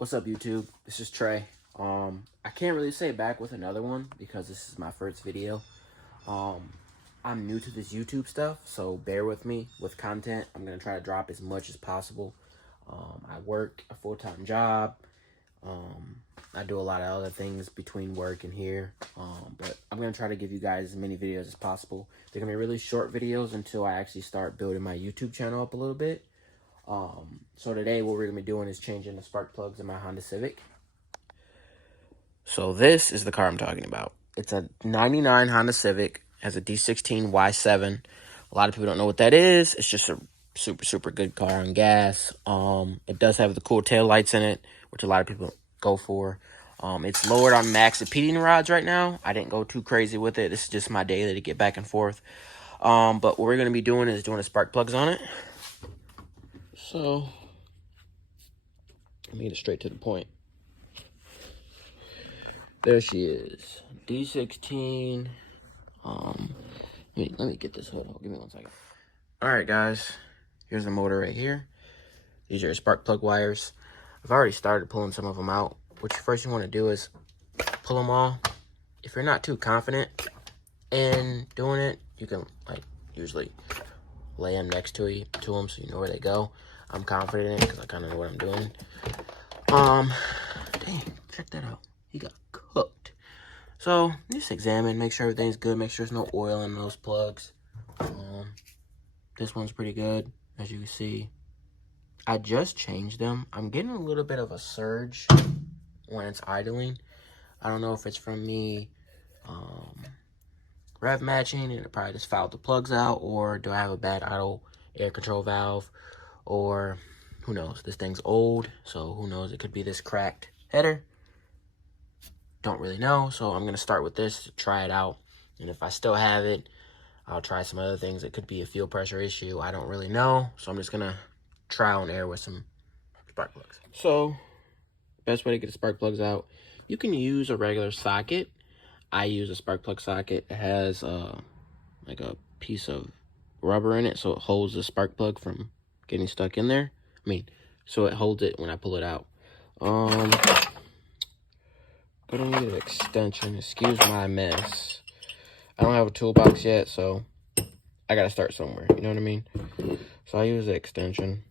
What's up, YouTube? This is Trey. I can't really say back with another one because this is my first video. I'm new to this YouTube stuff, so bear with me with content. I'm gonna try to drop as much as possible. I work a full-time job. I do a lot of other things between work and here, but I'm gonna try to give you guys as many videos as possible. They're gonna be really short videos until I actually start building my YouTube channel up a little bit. So today what we're gonna be doing is changing the spark plugs in my Honda Civic. So this is the car I'm talking about. It's a 99 Honda Civic, has a D16 Y7. A lot of people don't know what that is. It's just a super good car on gas. It does have the cool tail lights in it, which a lot of people go for. It's lowered on max repeating rods right now. I didn't go too crazy with it. This is just my daily to get back and forth. But what we're gonna be doing is doing the spark plugs on it. So let me get it straight to the point. There she is, D16. Let me get this hood out. Give me 1 second. All right, guys. Here's the motor right here. These are your spark plug wires. I've already started pulling some of them out. What you first want to do is pull them all. If you're not too confident in doing it, you can usually lay them next to them so you know where they go. I'm confident in it because I kind of know what I'm doing. Dang, check that out. He got cooked. So just examine, make sure everything's good, make sure there's no oil in those plugs. This one's pretty good, as you can see. I just changed them. I'm getting a little bit of a surge when it's idling. I don't know if it's from me rev matching and it probably just fouled the plugs out, or do I have a bad idle air control valve, or who knows. This thing's old, so who knows, it could be this cracked header. Don't really know, so I'm gonna start with this to try it out, and if I still have it, I'll try some other things. It could be a fuel pressure issue, I don't really know, so I'm just gonna trial and error with some spark plugs. So best way to get the spark plugs out, you can use a regular socket. I use a spark plug socket. It has like a piece of rubber in it, so it holds the spark plug from getting stuck in there. So it holds it when I pull it out. But I'm gonna get an extension. Excuse my mess. I don't have a toolbox yet, so I gotta start somewhere. You know what I mean? So I use the extension.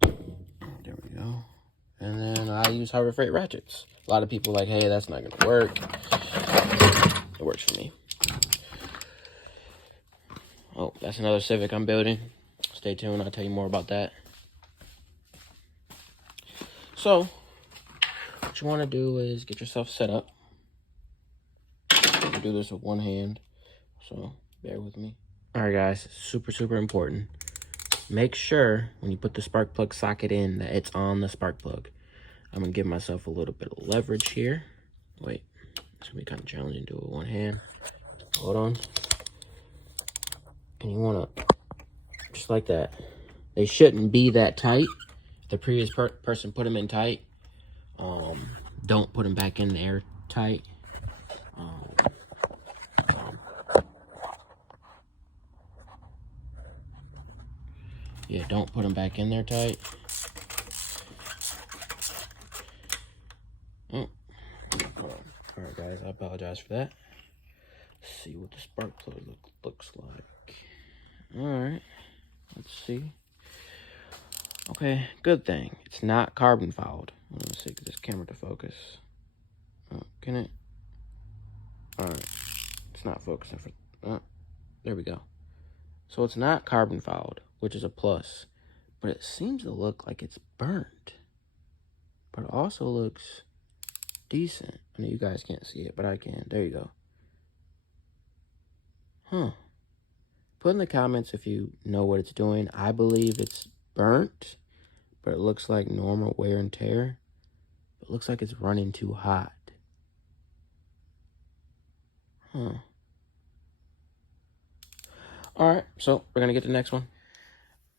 There we go. And then I use Harbor Freight ratchets. A lot of people are like, hey, that's not gonna work. It works for me. Oh, that's another Civic I'm building. Stay tuned, I'll tell you more about that. So what you want to do is get yourself set up. I do this with one hand, so bear with me. All right, guys, super important. Make sure when you put the spark plug socket in that it's on the spark plug. I'm gonna give myself a little bit of leverage here. Wait, it's gonna be kind of challenging to do it with one hand. Hold on. And you wanna, just like that. They shouldn't be that tight. The previous person put them in tight. Don't put them back in there tight. Yeah, don't put them back in there tight. Oh, hold on. All right, guys, I apologize for that. Let's see what the spark plug looks like. All right, let's see. Okay, good thing. It's not carbon fouled. Let me see, get this camera to focus. Oh, can it? All right, it's not focusing for, there we go. So it's not carbon fouled, which is a plus, but it seems to look like it's burnt, but it also looks decent. I know you guys can't see it, but I can. There you go. Huh. Put in the comments if you know what it's doing. I believe it's burnt, but it looks like normal wear and tear. It looks like it's running too hot. Huh. Alright, so we're gonna get to the next one.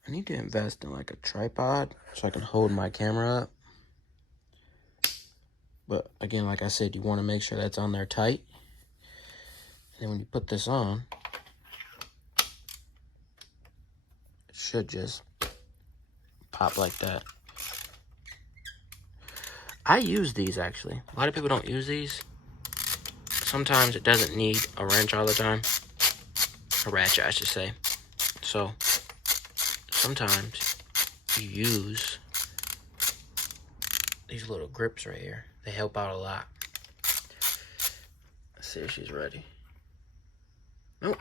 I need to invest in like a tripod so I can hold my camera up. But again, like I said, you want to make sure that's on there tight. And then when you put this on, it should just pop like that. I use these actually. A lot of people don't use these. Sometimes it doesn't need a wrench all the time. A ratchet, I should say. So sometimes you use these little grips right here. They help out a lot. Let's see if she's ready. Nope.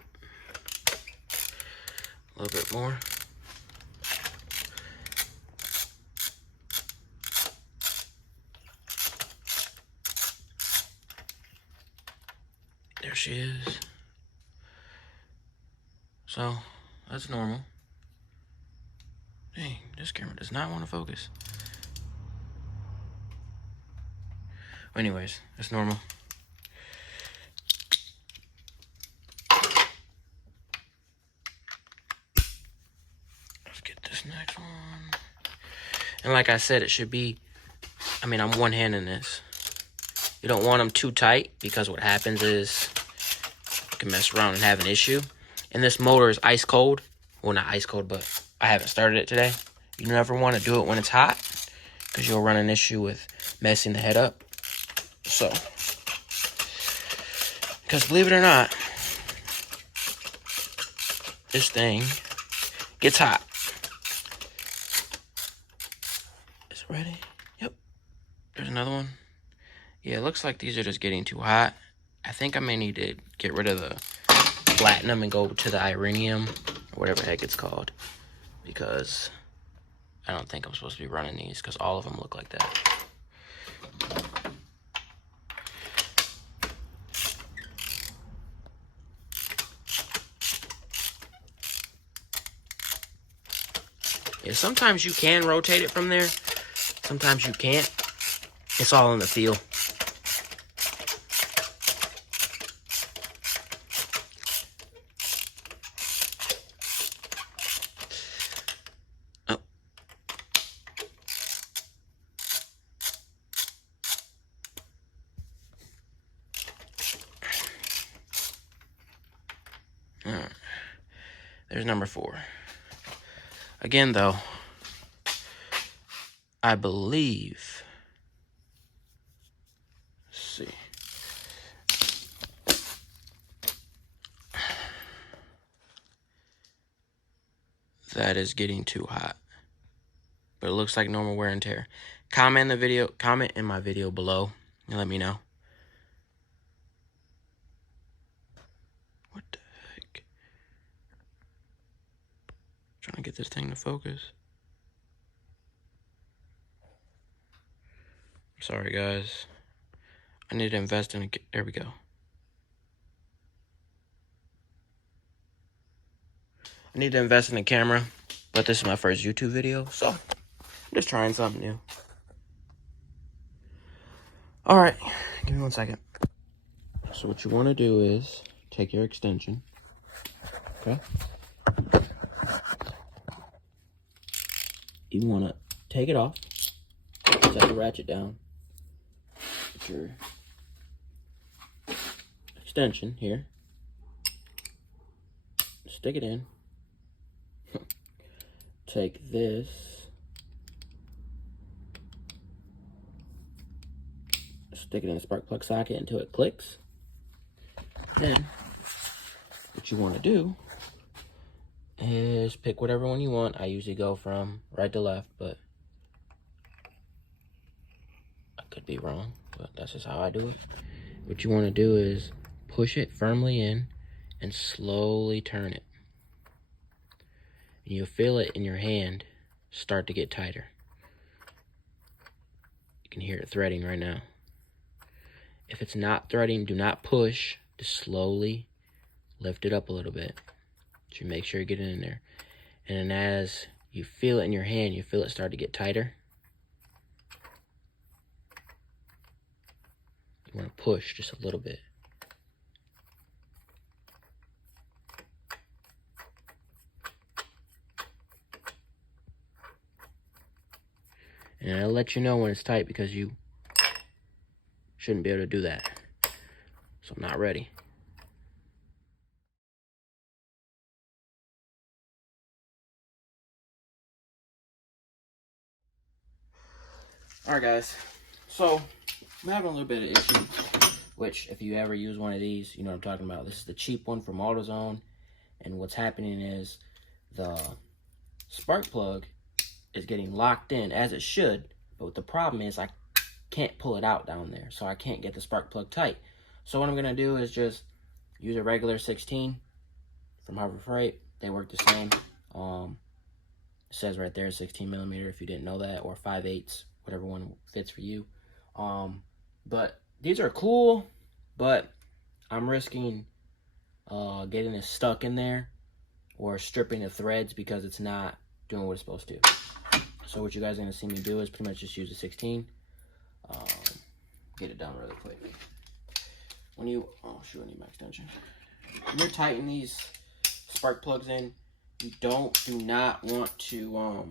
A little bit more. There she is. So, that's normal. Dang, this camera does not want to focus. Anyways, that's normal. Let's get this next one. And like I said, it should be, I mean, I'm one-handing this. You don't want them too tight because what happens is you can mess around and have an issue. And this motor is ice cold. Well, not ice cold, but I haven't started it today. You never want to do it when it's hot because you'll run an issue with messing the head up. So, because believe it or not, this thing gets hot. Is it ready? Yep. There's another one. Yeah, it looks like these are just getting too hot. I think I may need to get rid of the platinum and go to the iranium, or whatever the heck it's called, because I don't think I'm supposed to be running these because all of them look like that. Yeah, sometimes you can rotate it from there. Sometimes you can't. It's all in the feel. Oh. All right. There's number 4. Again, though, I believe, let's see. That is getting too hot. But it looks like normal wear and tear. Comment in my video below and let me know. What the heck? Trying to get this thing to focus. Sorry, guys. I need to invest in a... There we go. I need to invest in a camera, but this is my first YouTube video, so I'm just trying something new. All right, give me 1 second. So what you want to do is take your extension, okay? You want to take it off, set the ratchet down, put your extension here, stick it in, take this, stick it in the spark plug socket until it clicks. Then what you want to do is pick whatever one you want. I usually go from right to left, but I could be wrong, but that's just how I do it. What you want to do is push it firmly in and slowly turn it. And you'll feel it in your hand start to get tighter. You can hear it threading right now. If it's not threading, do not push. Just slowly lift it up a little bit. So you make sure you get it in there. And then as you feel it in your hand, you feel it start to get tighter. You want to push just a little bit. And I'll let you know when it's tight because you shouldn't be able to do that. So I'm not ready. Alright guys, So I'm having a little bit of issue, which if you ever use one of these, you know what I'm talking about. This is the cheap one from AutoZone, and what's happening is the spark plug is getting locked in, as it should, but the problem is I can't pull it out down there, so I can't get the spark plug tight. So what I'm going to do is just use a regular 16 from Harbor Freight. They work the same. It says right there 16 millimeter if you didn't know that, or 5/8, whatever one fits for you. But these are cool, but I'm risking getting it stuck in there or stripping the threads because it's not doing what it's supposed to. So what you guys are going to see me do is pretty much just use a 16. Get it done really quick. When you, oh shoot, I need my extension. When you're tightening these spark plugs in, you do not want to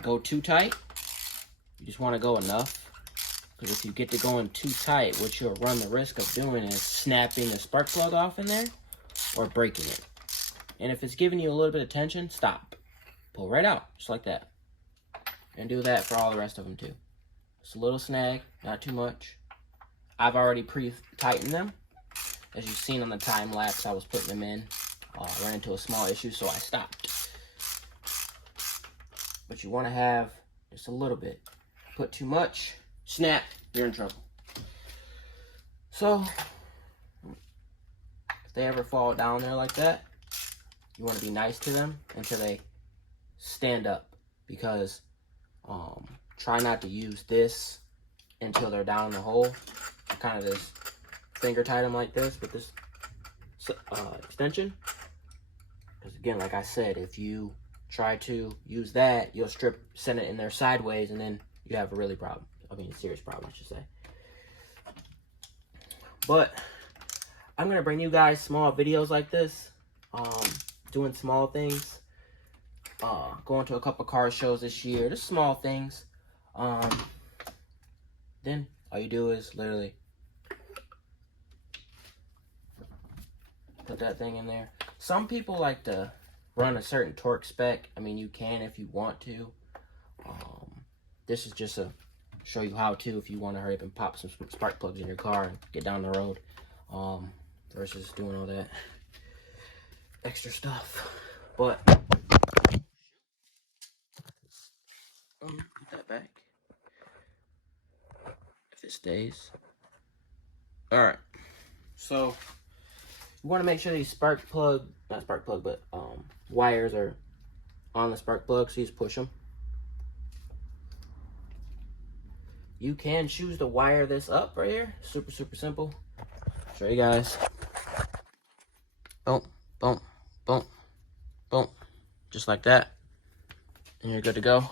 go too tight. You just want to go enough, because if you get to going too tight, what you'll run the risk of doing is snapping the spark plug off in there or breaking it. And if it's giving you a little bit of tension, stop. Pull right out, just like that. And do that for all the rest of them too. It's a little snag, not too much. I've already pre-tightened them. As you've seen on the time lapse, I was putting them in. I ran into a small issue, so I stopped. But you want to have just a little bit. Put too much, snap, you're in trouble. So, if they ever fall down there like that, you want to be nice to them until they stand up, because try not to use this until they're down in the hole. I kind of just finger tight them like this with this extension. Because again, like I said, if you try to use that, you'll send it in there sideways, and then you have a really problem. I mean, a serious problem, I should say. But I'm gonna bring you guys small videos like this, doing small things, going to a couple car shows this year, just small things. Then all you do is literally put that thing in there. Some people like to run a certain torque spec. I mean, you can if you want to. This is just to show you how to, if you want to hurry up and pop some spark plugs in your car and get down the road, versus doing all that extra stuff. But put that back if it stays. All right, so you want to make sure these wires are on the spark plug, so you just push them. You can choose to wire this up right here. Super simple. Show you guys. Boom, boom, boom, boom. Just like that. And you're good to go.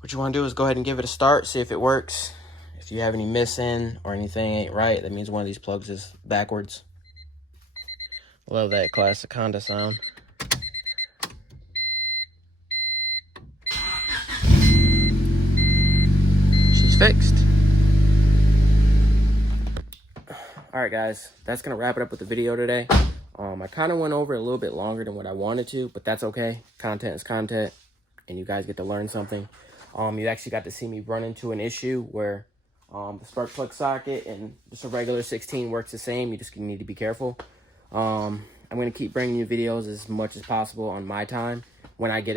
What you want to do is go ahead and give it a start, see if it works. If you have any missing or anything ain't right, that means one of these plugs is backwards. Love that classic Honda sound. She's fixed. Alright guys, that's going to wrap it up with the video today. I kind of went over a little bit longer than what I wanted to, but that's okay. Content is content, and you guys get to learn something. You actually got to see me run into an issue where the spark plug socket and just a regular 16 works the same. You just need to be careful. I'm going to keep bringing you videos as much as possible on my time when I get